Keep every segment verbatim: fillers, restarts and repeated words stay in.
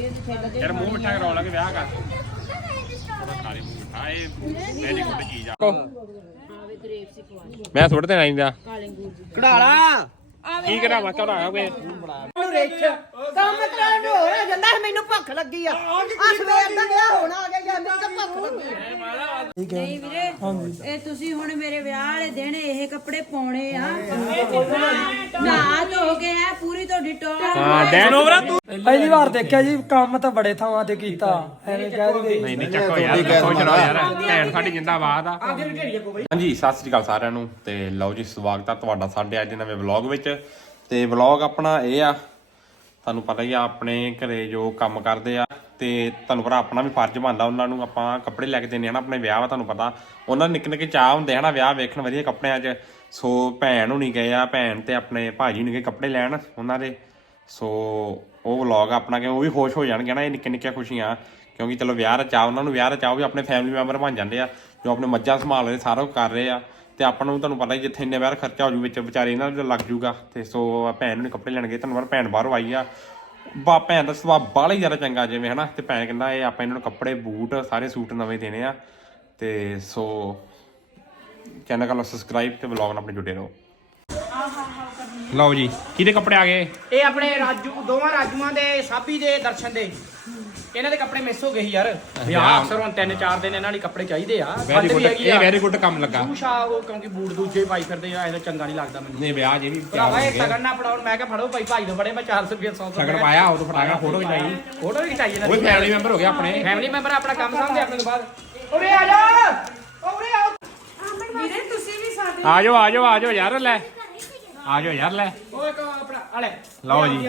ਯਾਰ ਮੂੰਹ ਮਿੱਠਾ ਕਰਾਉਣ ਲੱਗੇ ਵਿਆਹ ਕਰ ਸਾਰੇ ਮੂੰਹ ਮਿੱਠਾ ਇਹ ਵੈਰੀ ਗੁੱਡ ਚੀਜ਼ ਆ ਮੈਂ ਥੋੜੇ ਤੇ ਆਈਂਦਾ ਕਢਾਲਾ ਕੀ ਕਰਾਂ ਮੈਂ ਕਢਾਇਆ ਕੋਈ ਨੂੰ ਰੇਖ ਕੰਮ ਕਰਾਉਣ ਨੂੰ ਹੋ ਰਿਹਾ ਜਾਂਦਾ ਮੈਨੂੰ ਭੁੱਖ ਲੱਗੀ ਆ ਆ ਸਵੇਰ ਦਾ ਗਿਆ ਹੁਣ ਆ ਗਿਆ ਜਾਂ ਮੈਨੂੰ ਤਾਂ ਭੁੱਖ ਲੱਗੀ ਨਹੀਂ ਵੀਰੇ ਇਹ ਤੁਸੀਂ ਹੁਣ ਮੇਰੇ ਵਿਆਹ ਵਾਲੇ ਦਿਨ ਇਹ ਕੱਪੜੇ ਪਾਉਣੇ ਆ ਨਾ ਧੋ ਕੇ ਐ ਪੂਰੀ ਤੁਹਾਡੀ ਟੌਰ ਹਾਂ ਡੈਨ ਓਵਰ ਤੂੰ ਪਹਿਲੀ ਵਾਰ ਦੇਖਿਆ ਜੀ ਕੰਮ ਤਾਂ ਬੜੇ ਥਾਵਾਂ ਤੇ ਕੀਤਾ ਐਵੇਂ ਕਹਿ ਦੇ ਨਹੀਂ ਨਹੀਂ ਚੱਕੋ ਯਾਰ ਖੁਸ਼ ਰਹੋ ਯਾਰ ਭੈਣ ਸਾਡੀ ਜਿੰਦਾਬਾਦ ਆ ਹਾਂਜੀ ਸਤਿ ਸ੍ਰੀ ਅਕਾਲ ਸਾਰਿਆਂ ਨੂੰ ਤੇ ਲਓ ਜੀ ਸਵਾਗਤ ਆ ਤੁਹਾਡਾ ਸਾਡੇ ਅੱਜ ਦੇ ਨਵੇਂ ਵਲੌਗ ਵਿੱਚ ਤੇ ਵਲੌਗ ਆਪਣਾ ਇਹ ਆ ਤੁਹਾਨੂੰ ਪਤਾ ਹੀ ਆ ਆਪਣੇ ਘਰੇ ਜੋ ਕੰਮ ਕਰਦੇ ਆ ਤੇ ਤੁਹਾਨੂੰ ਪਤਾ ਆਪਣਾ ਵੀ ਫਰਜ਼ ਬਣਦਾ ਉਹਨਾਂ ਨੂੰ ਆਪਾਂ ਕੱਪੜੇ ਲੈ ਕੇ ਦੇਣੇ ਹਨ ਆਪਣੇ ਵਿਆਹ ਵਾ ਤੁਹਾਨੂੰ ਪਤਾ ਉਹਨਾਂ ਦੇ ਨਿੱਕੇ ਨਿੱਕੇ ਚਾਹ ਹੁੰਦੇ ਹਨਾ ਵਿਆਹ ਵੇਖਣ ਵਧੀਆ ਕੱਪੜਿਆਂ 'ਚ ਸੋ ਭੈਣ ਹੁਣੀ ਗਏ ਆ ਭੈਣ ਤੇ ਆਪਣੇ ਭਾਜੀ ਨੂੰ ਗਏ ਕੱਪੜੇ ਲੈਣ ਉਹਨਾਂ ਦੇ ਸੋ ਉਹ ਵਲੌਗ ਆਪਣਾ ਕਿ ਉਹ ਵੀ ਖੁਸ਼ ਹੋ ਜਾਣਗੇ ਨਾ ਇਹ ਨਿੱਕੇ ਨਿੱਕੀਆਂ ਖੁਸ਼ੀਆਂ ਕਿਉਂਕਿ ਚਲੋ ਵਿਆਹ ਦਾ ਚਾਅ ਉਹਨਾਂ ਨੂੰ ਵਿਆਹ ਦਾ ਚਾਅ ਵੀ ਆਪਣੇ ਫੈਮਿਲੀ ਮੈਂਬਰ ਬਣ ਜਾਂਦੇ ਆ ਜੋ ਆਪਣੇ ਮੱਝਾਂ ਸੰਭਾਲ ਰਹੇ ਸਾਰਾ ਕੁਝ ਕਰ ਰਹੇ ਆ ਤੇ ਆਪਾਂ ਨੂੰ ਤੁਹਾਨੂੰ ਪਤਾ ਹੀ ਜਿੱਥੇ ਇੰਨੇ ਵਾਰ ਖਰਚਾ ਹੋ ਜੂ ਵਿੱਚ ਵਿਚਾਰੇ ਇਹਨਾਂ ਦਾ ਲੱਗ ਜੂਗਾ ਤੇ ਸੋ ਭੈਣ ਨੂੰ ਕੱਪੜੇ ਲੈਣਗੇ ਤੁਹਾਨੂੰ ਪਤਾ ਭੈਣ ਬਾਹਰੋਂ ਆਈ ਆ ਬਾ ਭੈਣ ਦਾ ਸੁਭਾਅ ਬਾਹਲਾ ਹੀ ਜ਼ਿਆਦਾ ਚੰਗਾ ਜਿਵੇਂ ਹਨਾ ਤੇ ਭੈਣ ਕਹਿੰਦਾ ਇਹ ਆਪਾਂ ਇਹਨਾਂ ਨੂੰ ਕੱਪੜੇ ਬੂਟ ਸਾਰੇ ਸੂਟ ਨਵੇਂ ਦੇਣੇ ਆ ਤੇ ਸੋ ਚੈਨਲ ਕਰ ਲਓ ਸਬਸਕ੍ਰਾਈਬ ਤੇ ਵਲੌਗ ਨਾਲ ਆਪਣੇ ਜੁੜੇ ਰਹੋ ਲਓ ਜੀ ਕਿਹਦੇ ਕੱਪੜੇ ਆ ਗਏ ਇਹ ਆਪਣੇ ਰਾਜੂ ਦੋਵਾਂ ਰਾਜੂਆਂ ਦੇ ਸਾਬੀ ਦੇ ਦਰਸ਼ਨ ਦੇ ਇਹਨਾਂ ਦੇ ਕੱਪੜੇ ਮਿਸ ਹੋ ਗਏ ਸੀ ਯਾਰ ਵਿਆਹ ਅਕਸਰ ਹੁਣ ਤਿੰਨ ਚਾਰ ਦਿਨ ਇਹਨਾਂ ਲਈ ਕੱਪੜੇ ਚਾਹੀਦੇ ਆ ਵੈਰੀ ਗੁੱਡ ਇਹ ਵੈਰੀ ਗੁੱਡ ਕੰਮ ਲੱਗਾ ਸ਼ੂਸ਼ਾ ਉਹ ਕਿਉਂਕਿ ਬੂਟ ਦੂਜੇ ਪਾਈ ਫਿਰਦੇ ਆ ਇਹਦਾ ਚੰਗਾ ਨਹੀਂ ਲੱਗਦਾ ਮੈਨੂੰ ਨਹੀਂ ਵਿਆਹ ਜੇ ਵੀ ਭਰਾਵਾ ਇਹ ਸਗਨ ਨਾ ਫੜਾਉਣ ਮੈਂ ਕਿਹਾ ਫੜੋ ਭਾਈ ਭਾਈ ਨੂੰ ਫੜੇ ਮੈਂ ਚਾਰ ਸੌ ਰੁਪਏ ਸੌ ਸਗਨ ਪਾਇਆ ਉਹ ਤੋਂ ਫਟਾਗਾ ਫੋਟੋ ਵੀ ਚਾਹੀਦੀ ਫੋਟੋ ਵੀ ਚਾਹੀਏ ਨਾ ਉਹ ਫੈਮਿਲੀ ਮੈਂਬਰ ਹੋ ਗਿਆ ਆਪਣੇ ਫੈਮਿਲੀ ਮੈਂਬਰ ਆਪਣਾ ਕੰਮ ਸਾਂਭਦੇ ਆਪਣੇ ਤੋਂ ਬਾਅਦ ਉਰੇ ਆ ਜਾ ਉਰੇ ਆ ਵੀਰੇ ਤੁਸੀਂ ਵੀ ਸਾਡੇ ਆ ਜਾਓ ਆ ਜਾਓ ਆ ਜਾਓ ਯਾਰ ਲੈ ਆ ਜਾਓ ਯਾਰ ਲੈ ਉਹ ਇੱਕ ਆਪਣਾ ਆਲੇ ਲਓ ਜੀ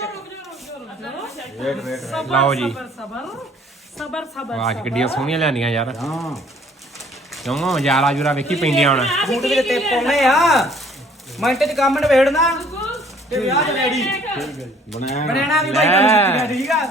ਲਓ ਜੀ ਸਬਰ ਸਬਰ ਸਬਰ ਆਜ ਗੱਡੀਆਂ ਸੋਹਣੀਆਂ ਲੈਂਦੀਆਂ ਯਾਰ ਹਾਂ ਕਿਉਂ ਯਾਰਾ ਜੁਰਾ ਵੇਖੀ ਪੈਂਦੀਆਂ ਹੁਣ ਬੂਟ ਵੀ ਤੇ ਪਾਉਣੇ ਆ ਮਿੰਟ ਚ ਕੰਮ ਨਵੇੜਨਾ ਤੇ ਵਿਆਹ ਤੇ ਰੈਡੀ ਬਣਾਣਾ ਵੀ ਬਾਈ ਤੁਹਾਨੂੰ ਠੀਕ ਆ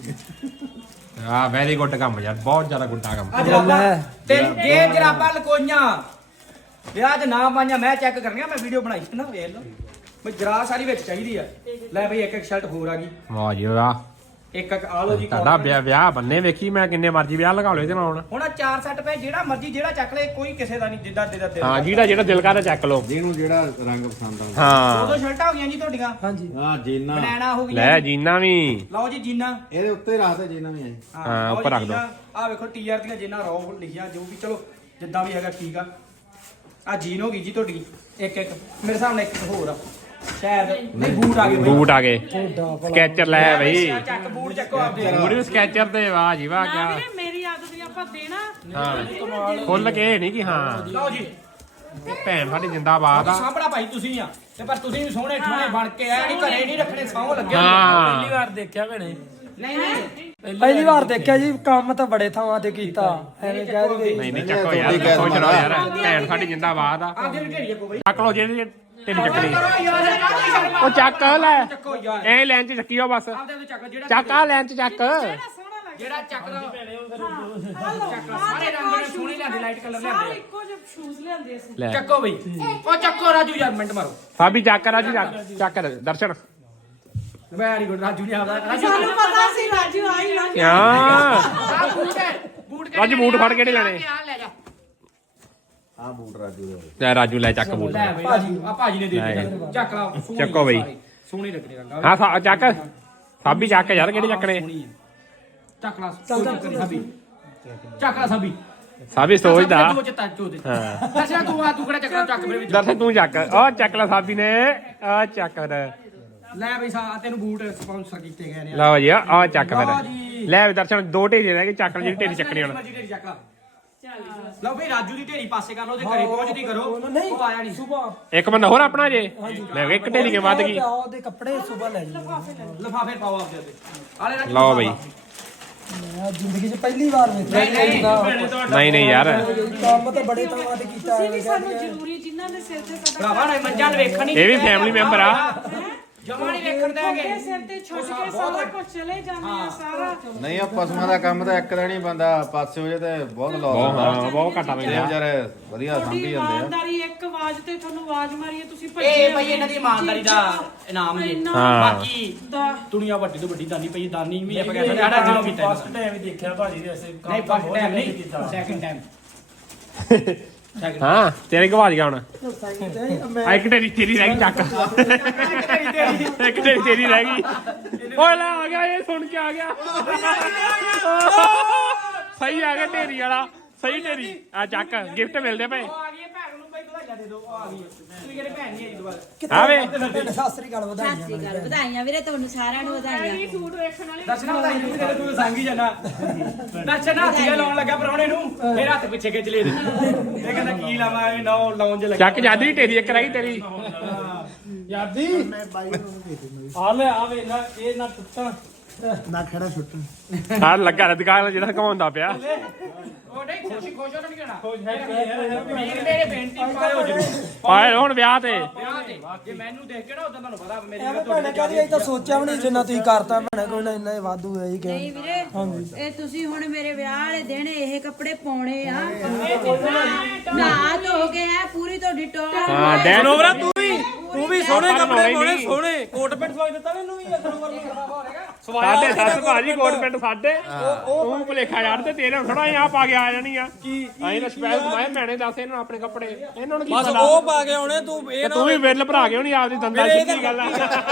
ਆ ਵੈਰੀ ਗੁੱਡ ਕੰਮ ਯਾਰ ਬਹੁਤ ਜ਼ਿਆਦਾ ਗੁੱਡਾ ਕੰਮ ਅੱਜ ਆਪਾਂ ਤੇ ਜੇ ਜਰਾਬਾਂ ਲਕੋਈਆਂ ਵਿਆਹ ਚ ਨਾ ਪਾਈਆਂ ਮੈਂ ਚੈੱਕ ਕਰਨੀਆਂ ਮੈਂ ਵੀਡੀਓ ਬਣਾਈ ਸੀ ਨਾ ਵੇਖ ਲਓ ਮੈਂ ਜਰਾ ਸਾਰੀ ਵਿੱਚ ਚਾਹੀਦੀ ਆ ਲੈ ਬਈ ਇੱਕ ਇੱਕ ਸ਼ਰਟ ਹੋਰ ਆ ਗਈ ਵਾਹ ਜੀ ਵਾਹ ਇੱਕ ਇੱਕ ਆ ਲੋ ਜੀ ਤੁਹਾਡਾ ਵਿਆਹ ਵਿਆਹ ਬੰਨੇ ਵੇਖੀ ਮੈਂ ਕਿੰਨੇ ਮਰਜ਼ੀ ਵਿਆਹ ਲਗਾ ਲਓ ਇਹਦੇ ਨਾਲ ਹੁਣ ਹੁਣ ਚਾਰ ਸੈੱਟ ਪਏ ਜਿਹੜਾ ਮਰਜ਼ੀ ਜਿਹੜਾ ਚੱਕ ਲੈ ਕੋਈ ਕਿਸੇ ਦਾ ਨਹੀਂ ਜਿੱਦਾਂ ਦੇ ਦਿਲ ਹਾਂ ਜਿਹੜਾ ਜਿਹੜਾ ਦਿਲ ਕਰਦਾ ਚੱਕ ਲਓ ਜਿਹਨੂੰ ਜਿਹੜਾ ਰੰਗ ਪਸੰਦ ਆਉਂਦਾ ਹਾਂ ਦੋ ਸ਼ਰਟਾਂ ਹੋ ਗਈਆਂ ਜੀ ਤੁਹਾਡੀਆਂ ਹਾਂਜੀ ਹਾਂ ਜੀਨਾ ਬਣਾਣਾ ਹੋ ਗਈਆਂ ਲੈ ਜੀਨਾ ਵੀ ਲਓ ਜੀ ਜੀਨਾ ਇਹਦੇ ਉੱਤੇ ਰੱਖ ਦੇ ਜੀਨਾ ਵੀ ਆਏ ਹਾਂ, ਉੱਪਰ ਰੱਖ ਦਿਓ। ਆ ਵੇਖੋ ਟੀਆਰ ਦੀਆਂ ਜਿੰਨਾ ਰੌ ਲਿਖਿਆ ਜੋ ਵੀ ਚਲੋ ਜਿੱਦਾਂ ਵੀ ਹੈਗਾ ਠੀਕ ਆ ਆ ਜੀਨ ਹੋ ਗਈ ਜੀ ਤੁਹਾਡੀ ਇੱਕ ਇੱਕ ਮੇਰੇ ਹਿਸਾਬ ਨਾਲ ਇੱਕ ਹੋਰ ਆ ਸ਼ਾਇਦ ਨਹੀਂ ਬੂਟ ਆ ਗਏ ਬਈ। ਬੂਟ ਆ ਗਏ ਸਕੈਚਰ ਲੈ ਬਈ ਚੱਕ ਬੂਟ ਚੱਕੋ ਆਪਦੇ ਬੂਟ ਵੀ ਸਕੈਚਰ ਤੇ ਵਾਹ ਜੀ ਵਾਹ ਕਿਆ ਵੀਰੇ ਮੇਰੀ ਆਦਤ ਵੀ ਆਪਾਂ ਦੇਣਾ ਹਾਂ ਖੁੱਲ ਕੇ ਨਹੀਂ ਕਿ ਹਾਂ ਲਓ ਜੀ ਭੈਣ ਸਾਡੀ ਜਿੰਦਾਬਾਦ ਆ ਸਾਂਭਣਾ ਭਾਈ ਤੁਸੀਂ ਆ ਤੇ ਪਰ ਤੁਸੀਂ ਵੀ ਸੋਹਣੇ ਠੋਣੇ ਬਣ ਕੇ ਆਏ ਨਹੀਂ ਘਰੇ ਨਹੀਂ ਰੱਖਣੇ ਸੌਂ ਲੱਗੇ ਹਾਂ ਵਾਰ ਦੇਖਿਆ ਭੈਣੇ ਨਹੀਂ ਨਹੀਂ ਪਹਿਲੀ ਵਾਰ ਦੇਖਿਆ ਜੀ ਕੰਮ ਤਾਂ ਬੜੇ ਥਾਵਾਂ ਤੇ ਕੀਤਾ ਐਵੇਂ ਕਹਿ ਦੇ ਨਹੀਂ ਨਹੀਂ ਚੱਕੋ ਯਾਰ ਖੁਸ਼ ਰਹੋ ਯਾਰ ਭੈਣ ਸਾਡੀ ਜਿੰਦਾਬਾਦ ਆ ਆਗੇ ਵੀ ਢੇੜੀਏ ਕੋ ਬਈ ਚੱਕ ਲਓ ਜਿਹੜੀ ਢਿੱਡ ਚੱਕਣੀ ਯਾਰ ਕਾਹਦੀ ਸ਼ਰਮ ਉਹ ਚੱਕ ਲੈ ਚੱਕੋ ਯਾਰ ਇਹ ਲਾਈਨ ਚ ਚੱਕੀਓ ਬਸ ਆਪਦੇ ਤੋਂ ਚੱਕ ਜਿਹੜਾ ਚੱਕ ਆ ਲਾਈਨ ਚ ਚੱਕ ਜਿਹੜਾ ਚੱਕਦਾ ਚੱਕ ਸਾਰੇ ਰੰਗ ਦੇ ਸੋਹਣੇ ਲਿਆਂਦੇ ਲਾਈਟ ਕਲਰ ਲਿਆਂਦੇ ਇੱਕੋ ਜਿਹੇ ਸ਼ੂਜ਼ ਲਿਆਂਦੇ ਸੀ ਲੈ ਚੱਕੋ ਬਈ ਉਹ ਚੱਕੋ ਰਾਜੂ ਯਾਰ ਮਿੰਟ ਮਾਰੋ ਸਾਬੀ ਚੱਕ ਰਾਜੂ ਚੱਕ ਚੱਕ ਦਰਸ਼ਨ ਵੈਰੀ ਗੁੱਡ ਰਾਜੂ ਨਹੀਂ ਆਉਂਦਾ ਰਾਜੂ ਸਾਨੂੰ ਪਤਾ ਸੀ ਰਾਜੂ ਆਈ ਨਾ ਕਿਆ ਆ ਬੂਟ ਹੈ ਬੂਟ ਰਾਜੂ ਬੂਟ ਫੜ ਕਿਹੜੇ ਲੈਣੇ ਆ ਲੈ ਜਾ ਆ ਬੂਟ ਰਾਜੂ ਦੇ ਲੈ ਰਾਜੂ ਲੈ ਚੱਕ ਬੂਟ ਲੈ ਬਈ ਭਾਜੀ ਆ ਭਾਜੀ ਨੇ ਦੇ ਦਿੱਤੇ ਚੱਕ ਲਾ ਸੋਹਣੀ ਚੱਕੋ ਬਈ। ਸਾਰੇ, ਸੋਹਣੀ ਲੱਗਣੀ ਰੰਗ ਹਾਂ ਸਾ- ਚੱਕ ਸਾਬੀ ਚੱਕ ਯਾਰ ਕਿਹੜੇ ਚੱਕਣੇ ਸੋਹਣੀ ਹੈ। ਚੱਕ ਲਾ ਸੋਹਣੀ ਸਾਬੀ ਚੱਕ ਲਾ ਸਾਬੀ ਸਾਬੀ ਸੋਚਦਾ ਦੋ ਚ ਤਾਜੋ ਦੇ ਹਾਂ ਦੱਸਿਆ ਤੂੰ ਆ ਤੂੰ ਕਿਹੜਾ ਚੱਕ ਚੱਕ ਮੇਰੇ ਵਿੱਚ ਦਰਸ਼ਨ ਤੂੰ ਚੱਕ ਉਹ ਚੱਕ ਲੈ ਸਾਬੀ ਨੇ ਆ ਚੱਕ ਫਿਰ ਲੈ ਬਈ ਸਾ ਤੈਨੂੰ ਬੂਟ ਸਪਾਂਸਰ ਕੀਤੇ ਗਏ ਨੇ ਲਓ ਜੀ ਆ ਚੱਕ ਲਓ ਫਿਰ ਜੀ। ਲੈ ਵੀ ਦਰਸ਼ਨ ਦੋ ਢੇਰੇ ਰਹਿ ਗਏ ਚੱਕ ਲੈ ਜਿਹੜੀ ਢੇਰੀ ਚੱਕਣੀ ਹੁਣ ਮਰਜ਼ੀ ਢੇਰੀ ਚੱਕ ਲਾ ਲਓ ਬਈ ਰਾਜੂ ਦੀ ਢੇਰੀ ਪਾਸੇ ਕਰ ਲਓ ਤੇ ਘਰੇ ਪਹੁੰਚਦੀ ਕਰੋ ਉਹ ਆਇਆ ਨਹੀਂ ਸੁਬਾ ਇੱਕ ਬੰਦਾ ਹੋਰ ਆਪਣਾ ਜੇ ਲੈ ਇੱਕ ਢੇਰੀ ਕੇ ਵੱਧ ਗਈ ਉਹਦੇ ਕੱਪੜੇ ਸੁਬਾ ਲੈ ਜੀ ਲਫਾਫੇ ਪਾਓ ਆਪਦੇ ਉੱਤੇ ਆਲੇ ਰਾਜੂ ਲਓ ਬਈ ਮੈਂ ਜ਼ਿੰਦਗੀ 'ਚ ਪਹਿਲੀ ਵਾਰ ਵੇਖਿਆ ਨਹੀਂ ਨਹੀਂ ਯਾਰ ਕੰਮ ਤਾਂ ਬੜੇ ਥਾਵਾਂ ਤੇ ਕੀਤਾ ਤੁਸੀਂ ਵੀ ਸਾਨੂੰ ਜ਼ਰੂਰੀ ਜਿਨ੍ਹਾਂ ਦੇ ਸਿਰ ਤੇ ਸਾਡਾ ਭਰਾਵਾ ਨਾ ਮੰਜਾਂ ਵੇਖਣ ਨਹੀਂ ਇਹ ਵੀ ਫੈਮਿਲੀ ਮੈਂਬਰ ਆ ਜਮਾ ਨਹੀਂ ਵੇਖਣ ਦੇਗੇ ਸਿਰ ਤੇ ਛੱਡ ਕੇ ਸਾਰਾ ਕੁਝ ਚਲੇ ਜਾਂਦੇ ਆ ਸਾਰਾ। ਨਹੀਂ ਆ ਪਸ਼ੂਆਂ ਦਾ ਕੰਮ ਤਾਂ ਇੱਕ ਦਿਨ ਹੀ ਬੰਦਾ ਪਾਸੇ ਹੋ ਜੇ ਤੇ ਬਹੁਤ ਲੋਸ ਬਹੁਤ ਹੁੰਦਾ ਹਾਂ ਬਹੁਤ ਘਾਟਾ ਇਹ ਪੈਂਦਾ ਵਿਚਾਰੇ ਵਧੀਆ ਤੁਹਾਡੀ ਸੰਭੀ ਜਾਂਦੇ ਆ ਇਮਾਨਦਾਰੀ ਇੱਕ ਆਵਾਜ਼ ਤੇ ਤੁਹਾਨੂੰ ਆਵਾਜ਼ ਮਾਰੀ ਹੈ, ਤੁਸੀਂ ਇਹ ਭੱਜੇ ਭਾਈ ਇਹਨਾਂ ਦੀ ਇਮਾਨਦਾਰੀ ਦਾ ਇਨਾਮ ਜੀ ਇੰਨਾ ਹਾਂ ਬਾਕੀ ਦਾ ਦੁਨੀਆ ਵੱਡੀ ਤੋਂ ਵੱਡੀ ਦਾਨੀ ਪਈ ਦਾਨੀ ਵੀ ਆਪਾਂ ਕਹਿ ਸਕਦੇ ਸਾਡਾ ਜਿਹਨੂੰ ਕੀਤਾ ਫਸਟ ਟਾਈਮ ਹੀ ਦੇਖਿਆ ਭਾਜੀ ਦੇ ਐਸੇ ਕੰਮ ਨਹੀਂ ਤਾਂ ਫਸਟ ਬਹੁਤ ਟਾਈਮ ਵਧੀਆ ਨਹੀਂ ਕੀਤਾ। ਸੈਕਿੰਡ ਟਾਈਮ ਹਾਂ ਤੇਰੇ ਗਵਾਜ ਗਿਆ ਹੁਣ ਆ ਇੱਕ ਢੇਰੀ ਤੇਰੀ ਰਹਿ ਗਈ ਚੱਕ ਇੱਕ ਢੇਰੀ ਤੇਰੀ ਰਹਿ ਗਈ ਓਏ ਲੈ ਆ ਗਿਆ ਇਹ ਸੁਣ ਕੇ ਆ ਗਿਆ ਸਹੀ ਆ ਗਿਆ ਢੇਰੀ ਵਾਲਾ ਸਹੀ ਢੇਰੀ ਆ ਚੱਕ ਗਿਫਟ ਮਿਲਦੇ ਪਏ ਆ ਗਈ ਭੈਣ ਨੂੰ ਭਾਈ ਵਧਾਈਆਂ ਦੇ ਦਿਓ ਆ ਗਈ ਤੁਸੀਂ ਕਹਿੰਦੇ ਭੈਣ ਨਹੀਂ ਆਈ ਦੁਬਾਰਾ ਆਵੇ ਸਤਿ ਸ੍ਰੀ ਅਕਾਲ ਵਧਾਈਆਂ। ਸਤਿ ਸ਼੍ਰੀ ਅਕਾਲ ਵਧਾਈਆਂ ਵੀਰੇ ਤੁਹਾਨੂੰ ਸਾਰਿਆਂ ਨੂੰ ਵਧਾਈਆਂ। ਸੂਟ ਵੇਖਣ ਵਾਲੀ ਦਰਸ਼ਨ ਵਧਾਈ ਨੂੰ ਕਹਿੰਦੇ ਤੂੰ ਸੰਗ ਹੀ ਜਾਣਾ ਦਰਸ਼ਨ ਹੱਥੀਆਂ ਲਾਉਣ ਲੱਗਾ ਪਰੌਣੇ ਨੂੰ ਫਿਰ ਹੱਥ ਪਿੱਛੇ ਖਿੱਚ ਲਏ ਇਹ ਕਹਿੰਦਾ ਕੀ ਲਾਵਾਂ ਇਹ ਨੌ ਲਾਉਣ ਜੇ ਲੱਗਾ ਚੱਕ ਜਾਂਦੀ ਢੇਰੀ ਇੱਕ ਰਹਿ ਗਈ ਤੇਰੀ ਯਾਦੀ ਆ ਲੈ ਆ ਵੇ ਨਾ ਇਹ ਨਾ ਟੁੱਟਣ ਨਾ ਖੜਾ ਛੁੱਟਣ ਆ ਲੱਗਾ ਰ ਦੁਕਾਨ ਜਿਹੜਾ ਘਮਾਉਂਦਾ ਪਿਆ ਉਹ ਨਹੀਂ ਖੁਸ਼ੀ ਖੁਸ਼ ਹੋਣਾ ਨਹੀਂ ਕਹਿਣਾ ਖੁਸ਼ ਹੈ ਵੀਰ ਮੇਰੇ ਬੇਨਤੀ ਪਾਇਓ ਜਰੂਰ ਪਾਏ ਹੁਣ ਵਿਆਹ ਤੇ ਵਿਆਹ ਤੇ ਜੇ ਮੈਨੂੰ ਦੇਖ ਕੇ ਨਾ ਉਦੋਂ ਤੁਹਾਨੂੰ ਪਤਾ ਮੇਰੀ ਐਵੇਂ ਭੈਣੇ ਕਹਦੀ ਅਸੀਂ ਤਾਂ ਸੋਚਿਆ ਵੀ ਨਹੀਂ ਜਿੰਨਾ ਤੁਸੀਂ ਕਰਤਾ ਭੈਣੇ, ਕੋਈ ਨਾ ਇੰਨਾ ਹੀ ਵਾਧੂ ਹੈ ਹੀ ਕਿ ਨਹੀਂ ਵੀਰੇ ਇਹ ਤੁਸੀਂ ਹੁਣ ਮੇਰੇ ਵਿਆਹ ਵਾਲੇ ਦਿਨ ਇਹ ਕੱਪੜੇ ਪਾਉਣੇ ਆ ਨਾ ਧੋ ਕੇ ਹੈ ਪੂਰੀ ਤੁਹਾਡੀ ਟੌਰ ਹਾਂ ਡੈਨ ਨੋਵਰਾ ਤੂੰ ਵੀ ਤੂੰ ਵੀ ਸੋਹਣੇ ਕੱਪੜੇ ਪਾਉਣੇ ਨਹੀਂ। ਸੋਹਣੇ ਕੋਟ ਪੈਂਟ ਸਵਾਈ ਦਿੱਤਾ ਮੈਨੂੰ ਵੀ ਸਰਵਰ ਨੂੰ ਸਾਡੇ ਸੱਤ ਭਾਜੀ ਕੋਟ ਪੈਂਟ ਸਾਡੇ ਤੂੰ ਭੁਲੇਖਾ ਯਾਰ ਤੇ ਤੇਰੇ ਥੋੜਾ ਜਿਹਾ ਪਾ ਕੇ ਆ ਜਾਣੀ ਆ ਅਸੀਂ ਤਾਂ ਸਪੈਸ਼ਲ ਸਮਾਏ ਭੈਣੇ ਦੱਸ ਇਹਨਾਂ ਨੂੰ ਆਪਣੇ ਕੱਪੜੇ ਇਹਨਾਂ ਨੂੰ ਕੀ ਬਸ ਪਤਾ ਉਹ ਪਾ ਕੇ ਆਉਣੇ ਤੂੰ ਇਹ ਤੇ ਨਾ ਤੂੰ ਵੀ ਬਿੱਲ ਭਰਾ ਕੇ ਹੋਣੀ ਆਪਦੀ ਦੰਦਾਂ ਸਿੱਧੀ ਗੱਲ ਆ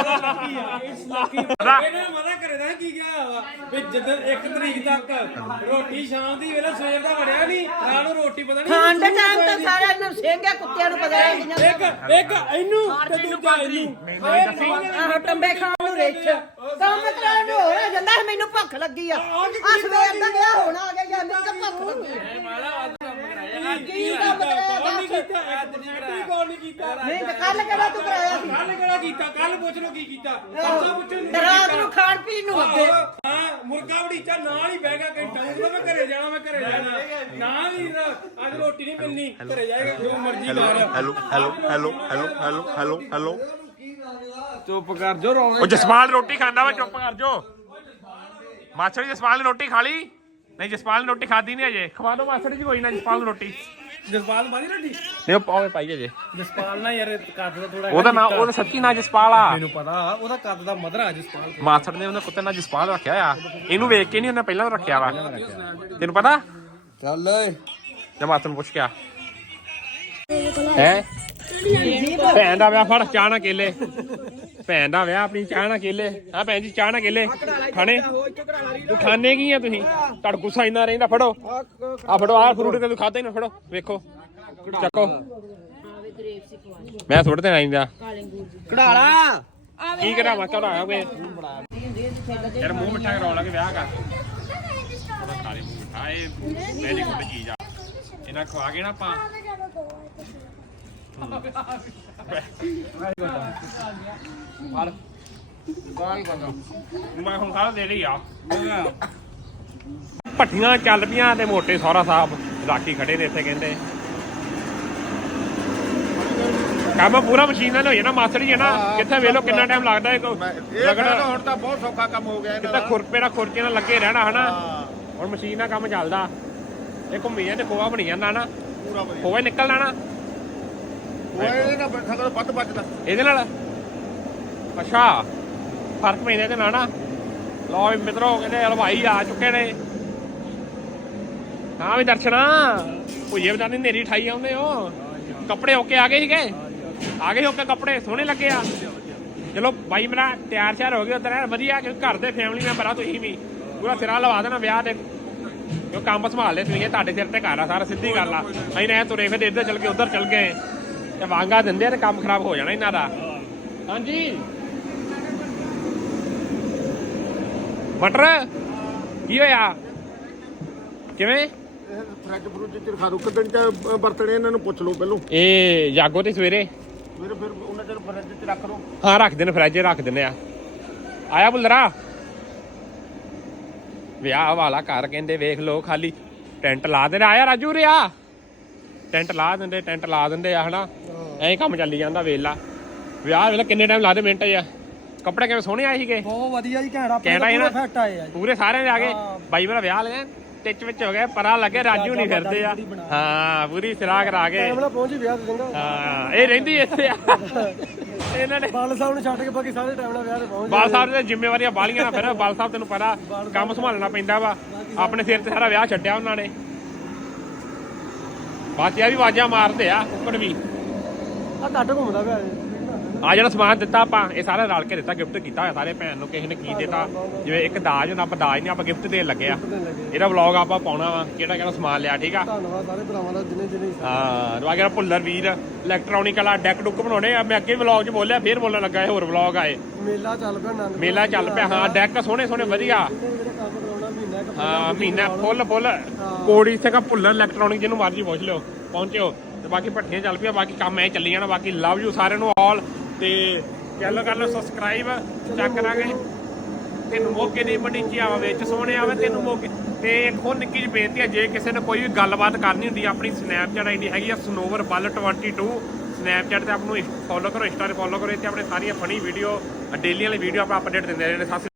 ਇਹਨੇ ਮਨਾ ਕਰਦਾ ਕੀ ਕਿਹਾ ਵਾ ਵੀ ਜਦੋਂ ਇੱਕ ਤਰੀਕ ਤੱਕ ਰੋਟੀ ਸ਼ਾਮ ਦੀ ਵੇਲੇ ਸਵੇਰ ਦਾ ਵੜਿਆ ਨਹੀਂ ਰਾਤ ਨੂੰ ਰੋਟੀ ਪਤਾ ਨਹੀਂ ਖਾਣ ਦੇ ਟਾਈਮ ਤਾਂ ਸਾਰਿਆਂ ਨੂੰ ਸਿੰਘਿਆ ਕੁੱਤਿਆਂ ਨੂੰ ਪਤਾ ਨਹੀਂ ਇੱਕ ਇੱਕ ਇਹਨੂੰ ਤੇ ਦੂਜਾ ਇਹਨੂੰ ਆਹ ਟੰਬੇ ਖਾਣ ਨੂੰ ਰਿੱਛ ਕੰਮ ਕਰਾਉਣ ਨੂੰ ਹੋ ਜਾਂਦਾ ਸੀ, ਮੈਨੂੰ ਭੁੱਖ ਲੱਗੀ ਆ ਆ ਸਵੇਰ ਦਾ ਗਿਆ ਹੁਣ ਆ ਗਿਆ ਯਾਰ ਮੈਨੂੰ ਤਾਂ ਭੁੱਖ ਲੱਗੀ ਆ। ਕੀ ਕੰਮ ਕਰਾਇਆ ਨਹੀਂ ਦੱਸ ਕੀਤਾ ਐਡੀ ਕੋਲ ਨਹੀਂ ਕੀਤਾ ਨਹੀਂ ਤੇ ਕੱਲ ਕਿਹੜਾ ਤੂੰ ਕਰਾਇਆ ਸੀ ਕੱਲ ਕਿਹੜਾ ਕੀਤਾ ਕੱਲ ਪੁੱਛ ਲੋ ਕੀ ਕੀਤਾ ਪਰਸੋਂ ਪੁੱਛਣ ਨੂੰ ਤੇ ਰਾਤ ਨੂੰ ਖਾਣ ਪੀਣ ਨੂੰ ਅੱਗੇ ਹਾਂ ਮੁਰਗਾ ਵੜੀਚਾ ਨਾਲ ਹੀ ਬਹਿ ਗਿਆ ਘੰਟਾ ਉਹ ਮੈਂ ਘਰੇ ਜਾਣਾ ਮੈਂ ਘਰੇ ਜਾਣਾ ਨਾ ਵੀ ਅੱਜ ਰੋਟੀ ਨਹੀਂ ਮਿਲਣੀ ਘਰੇ ਜਾਏਗਾ ਜੋ ਮਰਜ਼ੀ ਕਰ hello hello hello hello hello hello hello ਚੁੱਪ ਕਰ ਜੋ ਰੋਣਾ ਉਹ ਜਸਪਾਲ ਰੋਟੀ ਖਾਂਦਾ ਵਾ ਚੁੱਪ ਕਰ ਜੋ ਮਾਛੜੀ ਜਸਪਾਲ ਨੇ ਰੋਟੀ ਖਾ ਲਈ ਨਹੀਂ ਜਸਪਾਲ ਨੇ ਰੋਟੀ ਖਾਦੀ ਨਹੀਂ ਅਜੇ ਖਵਾ ਦੋ ਮਾਛੜੀ ਜੀ ਕੋਈ ਨਾ ਜਸਪਾਲ ਨੂੰ ਰੋਟੀ ਜਸਪਾਲ ਬਾਦੀ ਰੋਟੀ ਨਹੀਂ ਉਹ ਪਾਵੇ ਪਾਈ ਅਜੇ ਜਸਪਾਲ ਨਾ ਯਾਰ ਕੱਦ ਦਾ ਥੋੜਾ ਉਹਦਾ ਨਾਂ ਉਹਦਾ ਸੱਚੀ ਨਾਂ ਜਸਪਾਲ ਆ ਮੈਨੂੰ ਪਤਾ ਉਹਦਾ ਕੱਦ ਦਾ ਮਧਰਾ ਜਸਪਾਲ ਮਾਛੜ ਨੇ ਉਹਨੇ ਕੁੱਤੇ ਨਾਲ ਜਸਪਾਲ ਰੱਖਿਆ ਆ ਇਹਨੂੰ ਵੇਖ ਕੇ ਨਹੀਂ ਉਹਨੇ ਪਹਿਲਾਂ ਰੱਖਿਆ ਵਾ ਤੈਨੂੰ ਪਤਾ ਚੱਲ ਓਏ ਜੇ ਮਾਛੜ ਨੂੰ ਪੁੱਛ ਗਿਆ ਹੈ ਭੈਣ ਦਾ ਵਿਆਹ ਫੜ ਚਾਹ ਨਾ ਕੇਲੇ ਭੈਣ ਦਾ ਵਿਆਹ ਆਪਣੀ ਚਾਹ ਨਾ ਕੇਲੇ ਆ ਭੈਣ ਜੀ ਚਾਹ ਨਾ ਕੇਲੇ ਖਾਣੇ ਤੂੰ ਖਾਣੇ ਕੀ ਆ ਤੁਸੀਂ ਤੁਹਾਡਾ ਗੁੱਸਾ ਇੰਨਾ ਰਹਿੰਦਾ ਫੜੋ ਆ ਫੜੋ ਆਹ ਫਰੂਟ ਤੇ ਤੂੰ ਖਾਦਾ ਹੀ ਨਾ ਫੜੋ ਵੇਖੋ ਚੱਕੋ ਮੈਂ ਸੁੱਟ ਦੇਣਾ ਇੰਦਾ ਕਢਾਲਾ ਕੀ ਕਰਾਵਾਂ ਕਢਾਇਆ ਵੇ ਯਾਰ ਮੂੰਹ ਮਿੱਠਾ ਕਰਾਉਣ ਲੱਗੇ ਵਿਆਹ ਕਰ ਖਾਲੀ ਮੂੰਹ ਮਿੱਠਾ ਇਹ ਵੈਰੀ ਗੁੱਡ ਚੀਜ਼ ਆ ਇਹਨਾਂ ਖਵਾ ਕੇ ਨਾ ਆਪਾਂ ਮੈਂ ਹੁਣ ਸਾਰਾ ਦੇ ਲਈ ਆ ਭੱਠੀਆਂ ਚੱਲ ਪਈਆਂ ਤੇ ਮੋਟੇ ਸਹੁਰਾ ਸਾਹਿਬ ਰਾਖੀ ਖੜੇ ਨੇ ਇੱਥੇ ਕਹਿੰਦੇ ਕੰਮ ਪੂਰਾ ਮਸ਼ੀਨਾਂ ਨਾਲ ਹੋ ਜਾਣਾ ਮਾਸਟਰ ਜੀ ਹੈ ਨਾ ਕਿੱਥੇ ਵੇਲੋ ਕਿੰਨਾ ਟਾਈਮ ਲੱਗਦਾ ਇਹ ਲੱਗਣਾ ਹੁਣ ਤਾਂ ਬਹੁਤ ਸੌਖਾ ਕੰਮ ਹੋ ਗਿਆ ਕਿੱਥੇ ਖੁਰਪੇ ਨਾਲ ਖੁਰਚੇ ਨਾਲ ਲੱਗੇ ਰਹਿਣਾ ਹਨਾ ਹੁਣ ਮਸ਼ੀਨ ਨਾਲ ਕੰਮ ਚੱਲਦਾ ਇਹ ਘੁੰਮੀ ਜਾਂਦੇ ਖੋਆ ਬਣੀ ਜਾਂਦਾ ਨਾ ਪੂਰਾ ਵਧੀਆ ਖੋਆ ਨਿਕਲਣਾ ਨਾ ਉਹ ਇਹਦੇ ਨਾਲ ਬੈਠਾ ਤਾਂ ਵੱਧ ਬਚਦਾ ਇਹਦੇ ਨਾਲ ਅੱਛਾ ਫਰਕ ਪੈਂਦਾ ਇਹਦੇ ਨਾਲ ਨਾ ਲਓ ਵੀ ਮਿੱਤਰੋ ਕਹਿੰਦੇ ਹਲਵਾਈ ਆ ਚੁੱਕੇ ਨੇ ਹਾਂ ਵੀ ਦਰਸ਼ਨਾ ਭੁਜੇ ਬਦਾਨੀ ਨੇਰੀ ਠਾਈ ਆਉਂਦੇ ਹੋ ਕੱਪੜੇ ਓਕੇ ਆ ਗਏ ਸੀਗੇ ਆ ਗਏ ਓਕੇ ਕੱਪੜੇ ਸੋਹਣੇ ਲੱਗੇ ਆ ਚਲੋ ਬਾਈ ਮੇਰਾ ਤਿਆਰ ਸ਼ਿਆਰ ਹੋ ਗਿਆ ਉਧਰ ਵਧੀਆ ਕਿ ਘਰ ਦੇ ਫੈਮਿਲੀ ਮੈਂਬਰ ਆ ਤੁਸੀਂ ਵੀ ਪੂਰਾ ਸਿਰਾ ਲਵਾ ਦੇਣਾ ਵਿਆਹ ਤੇ ਕਿਉਂ ਕੰਮ ਸੰਭਾਲ ਲੈ ਤੁਸੀਂ ਤੁਹਾਡੇ ਸਿਰ ਤੇ ਘਰ ਆ ਸਾਰਾ ਸਿੱਧੀ ਗੱਲ ਆ ਅਸੀਂ ਨਾ ਤੁਰੇ ਫਿਰਦੇ ਇੱਧਰ ਚਲ ਗਏ ਉੱਧਰ ਚਲ ਗਏ ਤੇ ਵਾਂਗਾ ਦਿੰਦੇ ਆ ਤੇ ਕੰਮ ਖਰਾਬ ਹੋ ਜਾਣਾ ਇਹਨਾਂ ਦਾ ਹਾਂਜੀ ਮਟਰ ਕੀ ਹੋਇਆ ਕਿਵੇਂ ਫਰਿੱਜ ਫਰੂਜ ਚ ਰਖਾ ਦੋ ਕਿਦਣ ਚ ਵਰਤਣੇ ਇਹਨਾਂ ਨੂੰ ਪੁੱਛ ਲਓ ਪਹਿਲੋਂ ਇਹ ਜਾਗੋ ਤੇ ਸਵੇਰੇ ਫਿਰ ਫਿਰ ਉਹਨਾਂ ਚਿਰ ਫਰਿੱਜ ਚ ਰੱਖ ਲਓ ਹਾਂ ਰੱਖ ਦੇਣ ਫਰਿੱਜ ਰੱਖ ਦਿੰਦੇ ਆ ਆਇਆ ਬੁੱਲਰਾ ਵਿਆਹ ਵਾਲਾ ਘਰ ਕਹਿੰਦੇ ਵੇਖ ਲੋ ਖਾਲੀ ਟੈਂਟ ਲਾ ਦੇਣਾ ਆਇਆ ਰਾਜੂ ਰਿਆ ਟੈਂਟ ਲਾ ਦਿੰਦੇ ਟੈਂਟ ਲਾ ਦਿੰਦੇ ਆ ਹਨਾ ਐਂ ਕੰਮ ਚੱਲੀ ਜਾਂਦਾ ਵੇਲਾ ਵਿਆਹ ਵੇਲੇ ਕਿੰਨੇ ਟਾਈਮ ਲਾ ਦੇ ਮਿੰਟ ਆ ਕੱਪੜੇ ਕਿਵੇਂ ਸੋਹਣੇ ਆਏ ਸੀਗੇ? ਬਹੁਤ ਵਧੀਆ ਜੀ, ਘੈਂਟ ਘੈਂਟ ਆਏ ਆਪਣੇ ਨਾ? ਫਿੱਟ ਆਏ ਆ ਜੀ। ਪੂਰੇ ਸਾਰਿਆਂ ਦੇ ਆ ਗਏ। ਬਾਈ ਮੇਰਾ ਵਿਆਹ ਲਿਆ ਟਿੱਚ ਵਿੱਚ ਹੋ ਗਿਆ, ਪਰਾਂ ਲੱਗੇ ਰਾਜੂ ਨਹੀਂ ਫਿਰਦੇ ਆ। ਹਾਂ ਪੂਰੀ ਸਿਰਾ ਕਰਾ ਕੇ ਟਾਈਮ ਨਾਲ ਪਹੁੰਚੀ ਵਿਆਹ ਤੇ ਚੰਗਾ। ਹਾਂ ਇਹ ਰਹਿੰਦੀ ਇੱਥੇ ਆ ਇਹਨਾਂ ਨੇ। ਬਾਲ ਸਾਹਿਬ ਨੂੰ ਛੱਡ ਕੇ ਬਾਕੀ ਸਾਰੇ ਟਾਈਮ ਨਾਲ ਵਿਆਹ ਤੇ ਪਹੁੰਚ ਬਾਲ ਸਾਹਿਬ ਦੇ ਜ਼ਿੰਮੇਵਾਰੀਆਂ ਬਾਲੀਆਂ ਨਾ ਫਿਰ ਬਾਲ ਸਾਹਿਬ ਤੈਨੂੰ ਪਤਾ ਕੰਮ ਸੰਭਾਲਣਾ ਪੈਂਦਾ ਵਾ, ਆਪਣੇ ਸਿਰ ਤੇ ਸਾਰਾ ਵਿਆਹ ਛੱਡਿਆ ਉਹਨਾਂ ਨੇ। ਬਾਕੀ ਆ ਵੀ ਆਵਾਜ਼ਾਂ ਮਾਰਦੇ ਆ ਉੱਕੜ ਵੀ। ਆ ਘੱਟ ਘੁੰਮਦਾ ਪਿਆ ਆ ਜਿਹੜਾ ਸਮਾਨ ਦਿੱਤਾ ਆਪਾਂ ਇਹ ਸਾਰਾ ਰਲ ਕੇ ਦਿੱਤਾ, ਗਿਫਟ ਕੀਤਾ ਹੋਇਆ ਸਾਰੇ ਭੈਣ ਨੂੰ। ਕਿਸੇ ਨੇ ਕੀ ਦਿੱਤਾ, ਜਿਵੇਂ ਇੱਕ ਦਾਜ ਹੁੰਦਾ, ਆਪਾਂ ਦਾਜ ਨਹੀਂ ਆਪਾਂ ਗਿਫਟ ਦੇਣ ਲੱਗੇ ਆ। ਇਹਦਾ ਵਲੌਗ ਆਪਾਂ ਪਾਉਣਾ ਵਾ ਕਿਹੜਾ ਕਿਹੜਾ ਸਮਾਨ ਲਿਆ, ਠੀਕ ਆ। ਧੰਨਵਾਦ ਸਾਰੇ ਭਰਾਵਾਂ ਦਾ ਜਿਨੇ ਜਿਨੇ ਹਾਂ ਬਾਕੀ ਭੁੱਲਰ ਵੀਰ ਇਲੈਕਟ੍ਰੋਨਿਕ ਵਾਲਾ ਡੈਕ ਡੁੱਕ ਬਣਾਉਣੇ ਆ। ਮੈਂ ਅੱਗੇ ਵਲੌਗ 'ਚ ਬੋਲਿਆ, ਫੇਰ ਬੋਲਣ ਲੱਗਾ, ਇਹ ਹੋਰ ਵਲੌਗ ਆਏ। ਮੇਲਾ ਚੱਲ ਪਿਆ ਨੰਦ ਮੇਲਾ ਚੱਲ ਪਿਆ। ਹਾਂ ਡੈਕ ਸੋਹਣੇ ਸੋਹਣੇ ਵਧੀਆ। ਜਿਹੜੇ ਕੰਮ ਕਰਾਉਣਾ ਮਹੀਨਾ ਕੁ ਹਾਂ ਮਹੀਨਾ ਫੁੱਲ ਫੁੱਲ ਕੋੜੀ ਇੱਥੇ ਕਾ ਭੁੱਲਰ ਇਲੈਕਟ੍ਰੋਨਿਕ ਜਿਹਨੂੰ ਮਰਜ਼ੀ ਪੁੱਛ ਲਿਓ, ਪਹੁੰਚਿਓ। ਤੇ ਬਾਕੀ ਭੱਠੀਆਂ ਚੱਲ ਪਿਆ, ਬਾਕੀ ਕੰਮ ਐ ਚੱਲੀ ਜਾਣਾ। ਬਾਕੀ ਲਵ ਯੂ ਸਾਰਿਆਂ ਨੂੰ ਆਲ। ਤੇ ਚੈਨਲ ਕਰ ਲਓ ਸਬਸਕ੍ਰਾਈਬ, ਚੱਕ ਕਰਾਂਗੇ। ਤੈਨੂੰ ਮੌਕੇ ਨਹੀਂ ਮੰਡੀ ਆਵਾ ਵਿੱਚ ਸੋਹਣੇ ਆਵੇ ਤੈਨੂੰ ਮੌਕੇ। ਤੇ ਇੱਕ ਹੋਰ ਨਿੱਕੀ ਜਿਹੀ ਬੇਨਤੀ ਹੈ, ਜੇ ਕਿਸੇ ਨੇ ਕੋਈ ਵੀ ਗੱਲਬਾਤ ਕਰਨੀ ਹੁੰਦੀ ਆਪਣੀ ਸਨੈਪਚੈਟ ਆਈਡੀ ਹੈਗੀ ਆ ਸਨੋਵਰ ਬੱਲ ਬਾਈ ਸਨੈਪਚੈਟ ਤੇ ਆਪ ਨੂੰ ਫੋਲੋ ਕਰੋ, ਇੰਸਟਾ ਤੇ ਫੋਲੋ ਕਰੋ। ਇੱਥੇ ਆਪਣੇ ਸਾਰੀਆਂ ਫਨੀ ਵੀਡੀਓ ਡੇਲੀ ਵਾਲੀ ਵੀਡੀਓ ਆਪਾਂ ਅਪਡੇਟ ਦਿੰਦੇ ਰਹਿੰਦੇ। ਸਤਿ